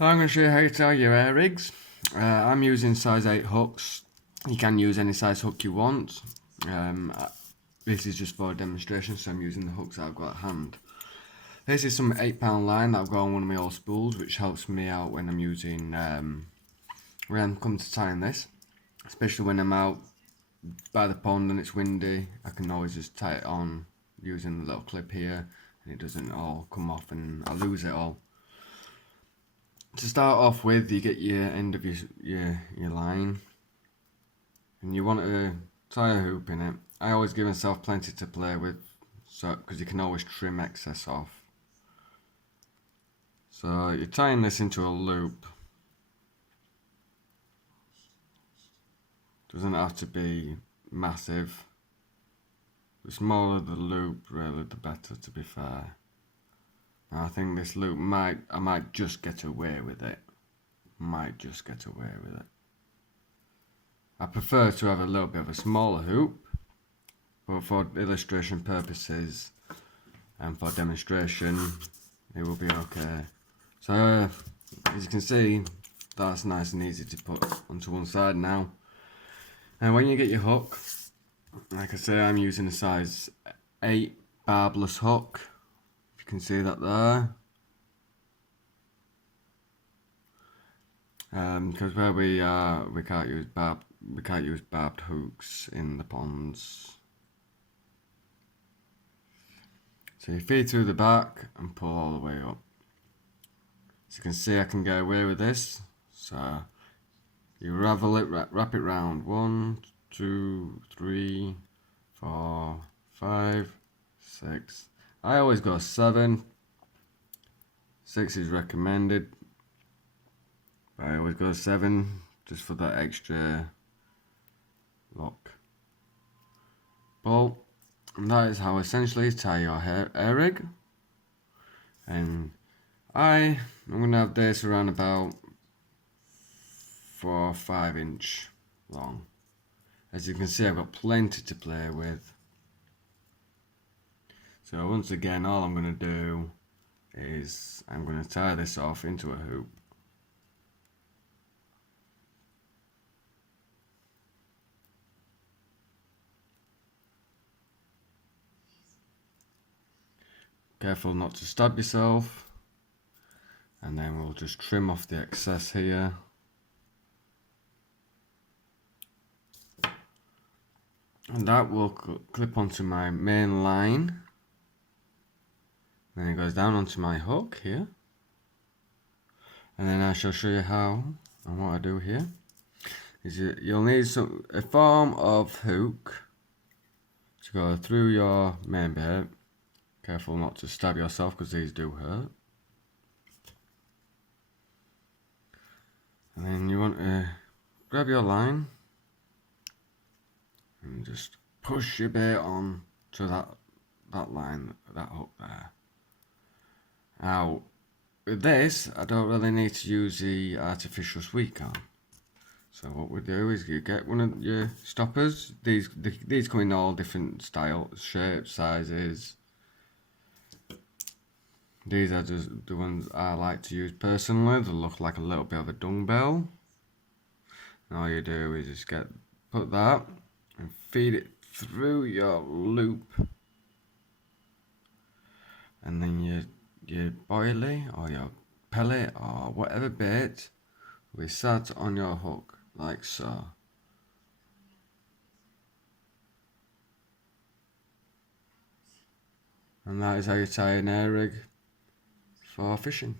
I'm going to show you how to tie your air rigs. I'm using size 8 hooks. You can use any size hook you want. This is just for a demonstration, so I'm using the hooks that I've got at hand. This is some 8-pound line that I've got on one of my old spools, which helps me out when I'm using, when I'm coming to tying this. Especially when I'm out by the pond and it's windy, I can always just tie it on using the little clip here, and it doesn't all come off and I lose it all. To start off with, you get your end of your line, and you want to tie a hoop in it. I always give myself plenty to play with, so because you can always trim excess off. So you're tying this into a loop. Doesn't have to be massive. The smaller the loop, really, the better, to be fair. I think this loop I might just get away with it. Might just get away with it. I prefer to have a little bit of a smaller hoop, but for illustration purposes and for demonstration, it will be okay. So, as you can see, that's nice and easy to put onto one side now. And when you get your hook, like I say, I'm using a size 8 barbless hook. You can see that there. Because where we are, we can't use barbed hooks in the ponds. So you feed through the back and pull all the way up. As you can see, I can get away with this. So you ravel it, wrap it round. 1, 2, 3, 4, 5, 6. I always go 7. 6 is recommended. I always go 7 just for that extra lock. Pull. And that is how essentially tie your air rig. And I'm going to have this around about 4 or 5 inch long. As you can see, I've got plenty to play with. So once again, all I'm going to do is I'm going to tie this off into a hoop. Careful not to stab yourself, and then we'll just trim off the excess here. And that will clip onto my main line. Then it goes down onto my hook here. And then I shall show you how and what I do here. Is you'll need a form of hook to go through your main bit. Careful not to stab yourself because these do hurt. And then you want to grab your line and just push your bait on to that line, that hook there. Now, with this, I don't really need to use the artificial sweet corn. So what we do is you get one of your stoppers. These come in all different styles, shapes, sizes. These are just the ones I like to use personally. They look like a little bit of a dumbbell. And all you do is just put that and feed it through your loop, and then your boilie or your pellet or whatever bait will be sat on your hook like so. And that is how you tie an air rig for fishing.